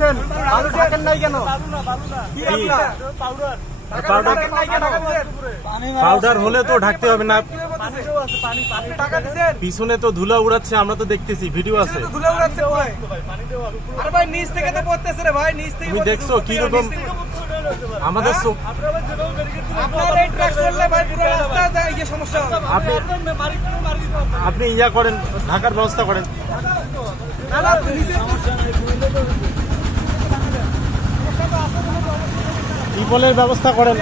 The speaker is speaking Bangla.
দিচ্ছেন, বালু ঢাকেন নাই কেন? পাউডার হলে তো ঢাকতে হবে না। পিছনে তো ধুলা উড়াচ্ছে, আমরা তো দেখতেছি, ভিডিও আছে। তুমি দেখছো কি রকম আমাদের আপনি ইয়া করেন, ঢাকার ব্যবস্থা করেন। টিপলের ব্যবস্থা করেন।